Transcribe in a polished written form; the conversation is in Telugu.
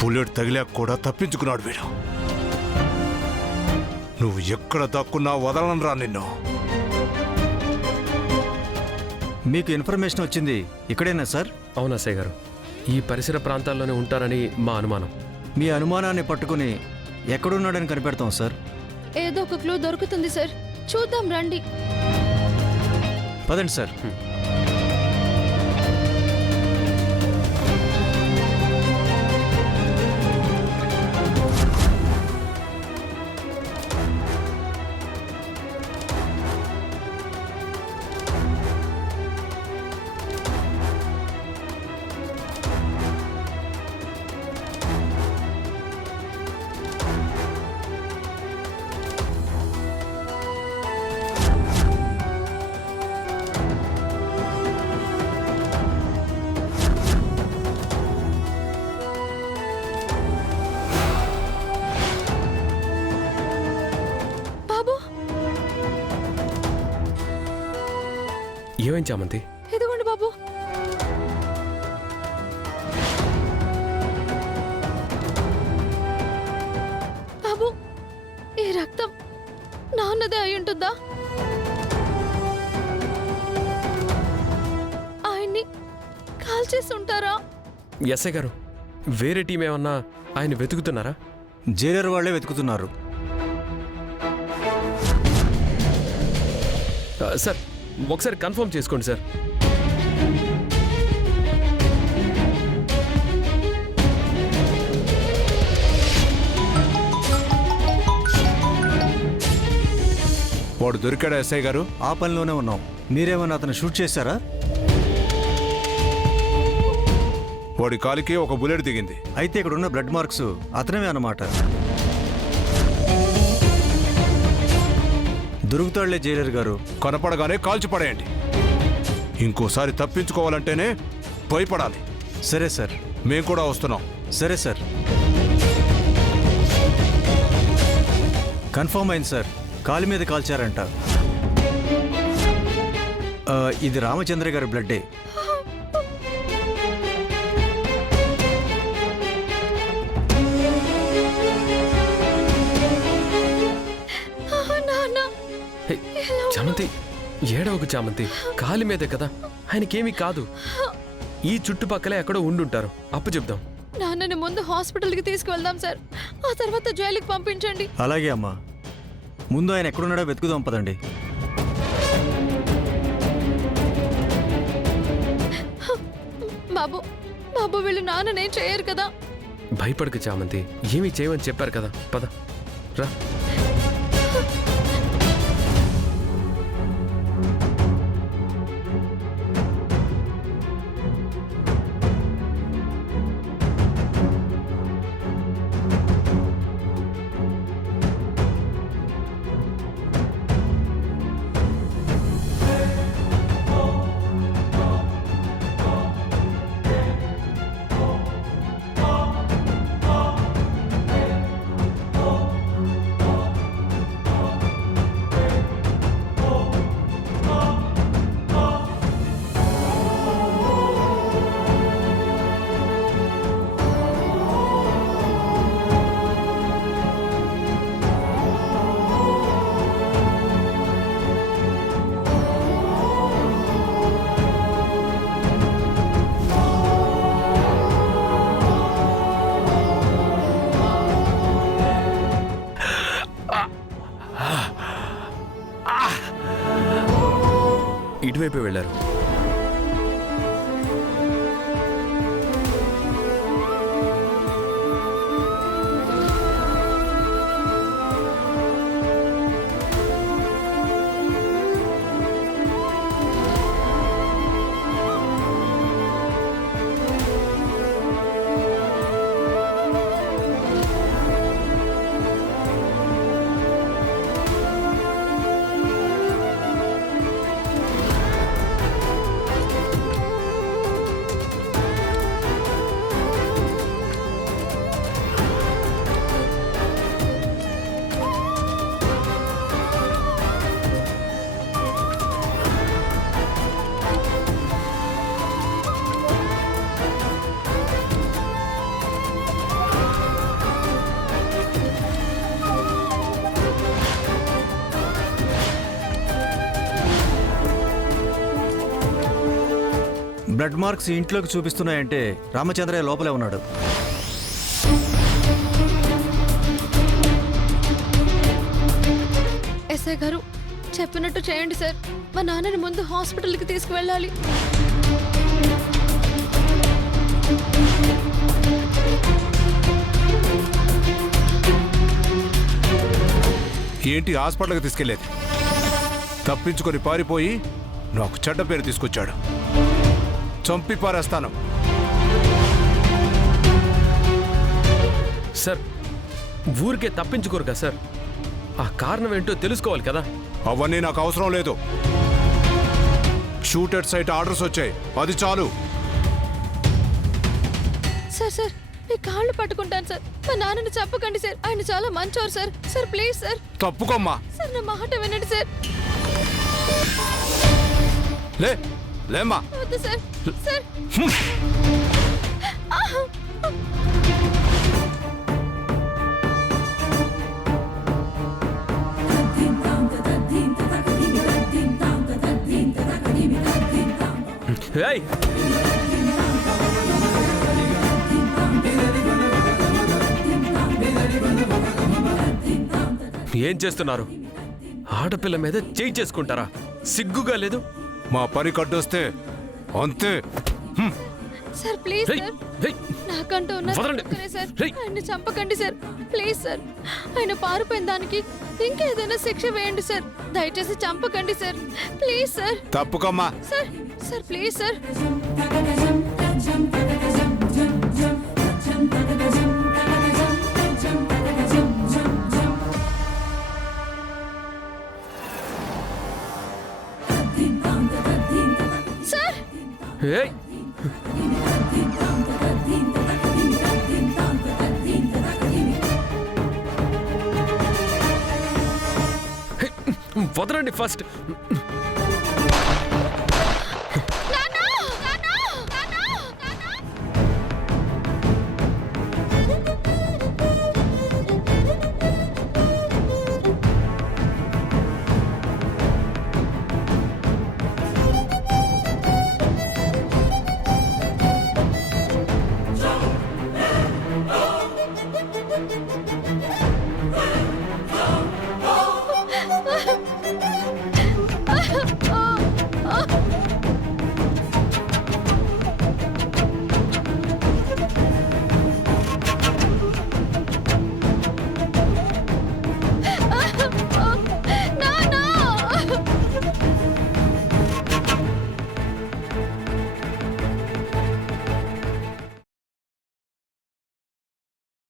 బుల్లెట్ తగిలాక కూడా తప్పించుకున్నాడు వీడు. నువ్వు ఎక్కడ దక్కున్నా వదలనరా నిన్ను. మీకు ఇన్ఫర్మేషన్ వచ్చింది ఇక్కడేనా సార్? అవునా అసయ్య గారు, ఈ పరిసర ప్రాంతాల్లోనే ఉంటారని మా అనుమానం. మీ అనుమానాన్ని పట్టుకుని ఎక్కడున్నాడని కనిపెడతాం సార్. ఏదో ఒక క్లూ దొరుకుతుంది సార్, చూద్దాం రండి. పదండి సార్. ఏమేం చామంతి? ఇదిగోండి బాబు. బాబు, ఈ రక్తం నాన్నదే అయి ఉంటుందా? ఆయన్ని కాల్చేసి ఉంటారా? ఎస్ఐ గారు, వేరే టీం ఏమన్నా ఆయన వెతుకుతున్నారా? జైలర్ వాళ్లే వెతుకుతున్నారు. సార్, ఒకసారి కన్ఫర్మ్ చేసుకోండి సార్. వాడు దొరికాడా ఎస్ఐ గారు? ఆ పనిలోనే ఉన్నాం. మీరేమన్నా అతను షూట్ చేశారా? వాడి కాలికి ఒక బుల్లెట్ దిగింది. అయితే ఇక్కడ ఉన్న బ్లడ్ మార్క్స్ అతనమే అన్నమాట. దొరుకుతాడులే జైలర్ గారు. కనపడగానే కాల్చి పడేయండి. ఇంకోసారి తప్పించుకోవాలంటేనే భయపడాలి. సరే సార్. మేం కూడా వస్తున్నాం. సరే సార్. కన్ఫర్మ్ అయింది సార్, కాలు మీద కాల్చారంట. ఇది రామచంద్ర గారి బ్లడ్డే. చామంతి, ఏడవకు చామంతి. కాలి మీదే కదా, ఆయనకేమీ కాదు. ఈ చుట్టుపక్కలే ఎక్కడో ఉండుంటారు. అప్పు చెప్దాం. నాన్నని ముందు హాస్పిటల్కి తీసుకువెళ్దాం సార్, ఆ తర్వాత జైలుకి పంపించండి. అలాగే అమ్మా. ముందు ఆయన ఎక్కడున్నాడో వెతుకుదాం పదండి. బాబు, బాబు వీళ్ళు నాన్ననేం చేయరు కదా? భయపడకు చామంతి, ఏమీ చేయమని చెప్పారు కదా. పద రా. ఇటువైపే వెళ్ళారు. బ్లడ్ మార్క్స్ ఇంట్లోకి చూపిస్తున్నాయంటే రామచంద్రయ్య లోపలే ఉన్నాడు. ఎస్ఐ గారు చెప్పినట్టు చేయండి సార్. మా నాన్నని ముందు హాస్పిటల్కి తీసుకువెళ్ళాలి. ఏంటి హాస్పిటల్కి తీసుకెళ్లేది? తప్పించుకొని పారిపోయి నాకు చెడ్డ పేరు తీసుకొచ్చాడు. చంపి పారేస్తాను. సార్ ఊరికే తప్పించుకోరు కదా సార్, ఆ కారణం ఏంటో తెలుసుకోవాలి కదా. అవన్నీ నాకు అవసరం లేదు. షూట్ ఎట్ సైట్ ఆర్డర్స్ వచ్చాయి, అది చాలు. సార్ సార్ మీ కాళ్ళు పట్టుకుంటాను సార్. మా నాన్నని చంపకండి సార్. ఆయన చాలా మంచోరు సార్. Sir please sir. తప్పుకోమ్మా. సార్ నా మాట వినండి సార్. లేమ్మా. వద్దు సార్. సార్ ఏయ్! ఏం చేస్తున్నారు? ఆడపిల్ల మీద చేయి చేసుకుంటారా? సిగ్గుగా లేదు? మా పని కట్టొస్తే అంతే. సార్ ప్లీజ్ ఏయ్! సార్. ఏయ్! నాకంటూ ఉన్న వదలండి. ఒక్కరే సార్. ఏయ్! ఆయన్ని చంపకండి సార్. Please sir. ఆయన పారిపోయిన దానికి ఇంకేదైనా శిక్ష వేయండి సార్. దయచేసి చంపకండి సార్. Please sir. తప్పుకోమ్మా. Sir sir please sir. Sir ఏయ్! వదలండి ఫస్ట్.